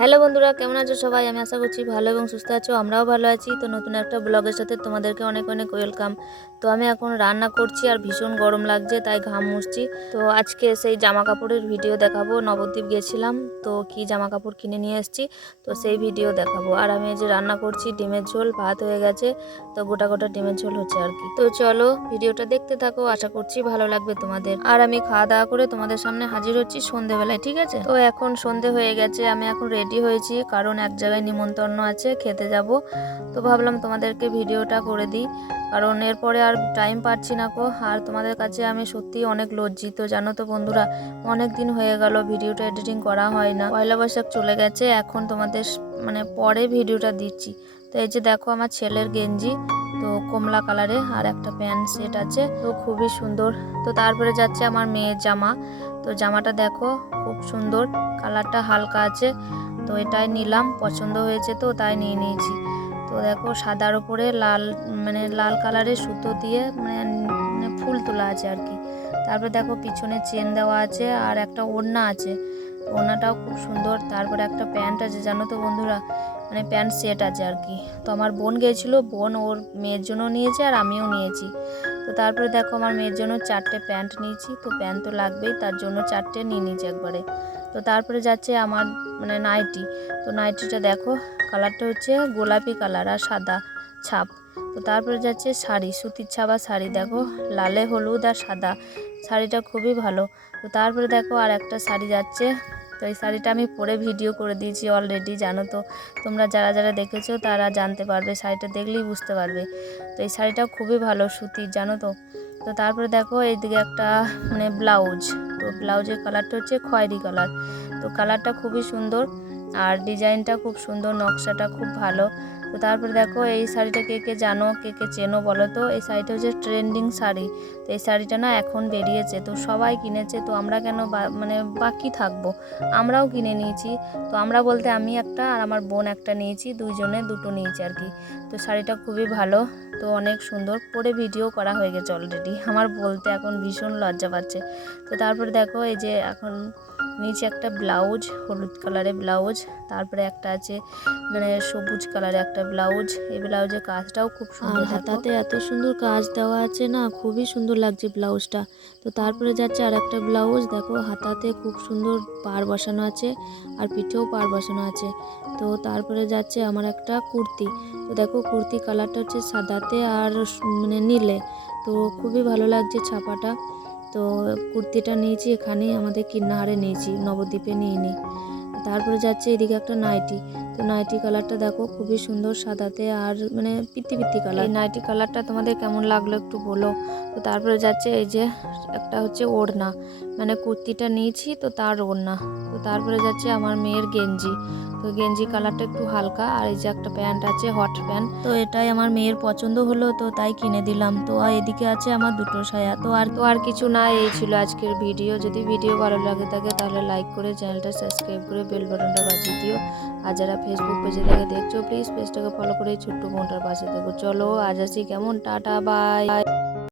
Hello বন্ধুরা, কেমন আছো সবাই? আমি আশা করছি ভালো এবং সুস্থ আছো। আমরাও ভালো আছি। তো নতুন একটা ব্লগের সাথে তোমাদেরকে অনেক অনেক ওয়েলকাম। তো আমি এখন রান্না করছি আর ভীষণ গরম লাগছে, তাই ঘাম মুছছি। তো আজকে সেই জামা কাপড়ের ভিডিও দেখাবো। নবদ্বীপ গেছিলাম, তো কি জামা কাপড় কিনে নিয়ে এসেছি, তো সেই ভিডিও দেখাবো। আর আমি এই যে রান্না করছি ডিমের ঝোল, ভাত হয়ে গেছে, তো গোটা গোটা ডিমের ঝোল হচ্ছে আর কি। তো চলো ভিডিওটা দেখতে থাকো, আশা করছি ভালো লাগবে তোমাদের। আর আমি খাওয়া দাওয়া করে তোমাদের সামনে হাজির হচ্ছি সন্ধেবেলায়, ঠিক আছে? তো এখন সন্ধে হয়ে গেছে, আমি এখন রেডি হয়েছি, কারণ এক জায়গায় নিমন্ত্রণ আছে, খেতে যাব। তো ভাবলাম তোমাদেরকে ভিডিওটা করে দিই, কারণ এরপরে আর টাইম পাচ্ছি না গো। আর তোমাদের কাছে আমি সত্যিই অনেক লজ্জিত, জানো তো বন্ধুরা। অনেক দিন হয়ে গেল ভিডিওটা এডিটিং করা হয় না। পয়লা বৈশাখ চলে গেছে, এখন তোমাদের পরে ভিডিওটা দিচ্ছি। তো এই যে দেখো আমার ছেলের গেঞ্জি, তো কমলা কালারে, আর একটা প্যান্ট সেট আছে, তো খুবই সুন্দর। তো তারপরে যাচ্ছে আমার মেয়ের জামা। তো জামাটা দেখো খুব সুন্দর, কালারটা হালকা আছে, তো এটাই নিলাম, পছন্দ হয়েছে তো তাই নিয়ে নিয়েছি। তো দেখো সাদার উপরে লাল লাল কালারের সুতো দিয়ে ফুল তোলা আছে আর কি। তারপরে দেখো পিছনে চেন দেওয়া আছে, আর একটা ওড়না আছে, ওড়নাটাও খুব সুন্দর। তারপরে একটা প্যান্ট আছে, জানো তো বন্ধুরা, প্যান্ট সেট আছে আর কি। তো আমার বোন গিয়েছিল, বোন ওর মেয়ের জন্য নিয়েছে আর আমিও নিয়েছি। তো তারপরে দেখো আমার মেয়ের জন্য 4টে প্যান্ট নিয়েছি, তো প্যান্ট তো লাগবেই, তার জন্য 4টে নিয়ে নিয়েছি একবারে। তো তারপরে যাচ্ছে আমার নাইটি। তো নাইটিটা দেখো কালারটা হচ্ছে গোলাপি কালার আর সাদা ছাপ। তো তারপরে যাচ্ছে শাড়ি, সুতির ছাপা শাড়ি, দেখো লালে হলুদ আর সাদা, শাড়িটা খুবই ভালো। তো তারপরে দেখো আর একটা শাড়ি যাচ্ছে, তো এই শাড়িটা আমি পরে ভিডিও করে দিয়েছি অলরেডি, জানো তো। তোমরা যারা যারা দেখেছো তারা জানতে পারবে, শাড়িটা দেখলেই বুঝতে পারবে। তো এই শাড়িটাও খুবই ভালো সুতির, জানো তো। তো তারপরে দেখো এইদিকে একটা ব্লাউজ, তো ব্লাউজের কালারটা হচ্ছে খয়েরি কালার। তো কালারটা খুবই সুন্দর, আর ডিজাইনটা খুব সুন্দর, নকশাটা খুব ভালো। তো তারপরে দেখো এই শাড়িটা কে কে জানো, কে কে চেনো বলো তো। এই শাড়িটা হচ্ছে ট্রেন্ডিং শাড়ি। তো এই শাড়িটা না এখন বেরিয়েছে, তো সবাই কিনেছে, তো আমরা কেন বাকি থাকবো, আমরাও কিনে নিয়েছি। তো আমরা বলতে আমি একটা আর আমার বোন একটা নিয়েছি, দুইজনে দুটো নিয়েছি আর কি। তো শাড়িটা খুবই ভালো, তো অনেক সুন্দর, পরে ভিডিও করা হয়ে গেছে অলরেডি। আমার বলতে এখন ভীষণ লজ্জা পাচ্ছে। তো তারপরে দেখো এই যে এখন নিচে একটা ব্লাউজ, হলুদ কালারের ব্লাউজ, তারপরে একটা আছে সবুজ কালারে একটা ব্লাউজ। এই ব্লাউজের কাজটাও খুব সুন্দর, হাতাতে এত সুন্দর কাজ দেওয়া আছে না, খুবই সুন্দর লাগছে ব্লাউজটা। তো তারপরে যাচ্ছে আর একটা ব্লাউজ, দেখো হাতাতে খুব সুন্দর পাড় বসানো আছে, আর পিঠেও পাড় বসানো আছে। তো তারপরে যাচ্ছে আমার একটা কুর্তি। তো দেখো কুর্তি কালারটা হচ্ছে সাদাতে আর নীলে, তো খুবই ভালো লাগছে ছাপাটা। তো কুর্তিটা নিয়েছি এখানে আমাদের কিন্নাহারে নিয়েছি, নবদ্বীপে নিইনি। তারপরে যাচ্ছে এদিকে একটা নাইটি। তো নাইটি কালারটা দেখো খুবই সুন্দর, সাদাতে আর পিত্তি পিত্তি কালার। এই নাইটি কালারটা তোমাদের কেমন লাগলো একটু বলো। তো তারপরে যাচ্ছে এই যে একটা হচ্ছে ওড়না, কুর্তিটা নিয়েছি তো তার ওড়না। তো তারপরে যাচ্ছে আমার মেয়ের গেঞ্জি। তো গেঞ্জি কালারটা একটু হালকা, আর এই যে একটা প্যান্ট আছে হট প্যান্ট, তো এটাই আমার মেয়ের পছন্দ হলো, তো তাই কিনে দিলাম। তো এদিকে আছে আমার দুটো সায়া। তো আর কিছু না, এই ছিল আজকের ভিডিও। যদি ভিডিও ভালো লাগে থাকে তাহলে লাইক করে চ্যানেলটা সাবস্ক্রাইব করে বেল বাটনটা বাজিয়ে দিও। আর যারা ফেসবুক পেজে থেকে দেখছো প্লিজ পেজটাকে ফলো করে ছোট্ট বোনটার পাশে থেকো। চলো আজ আসি, কেমন, টাটা বাই।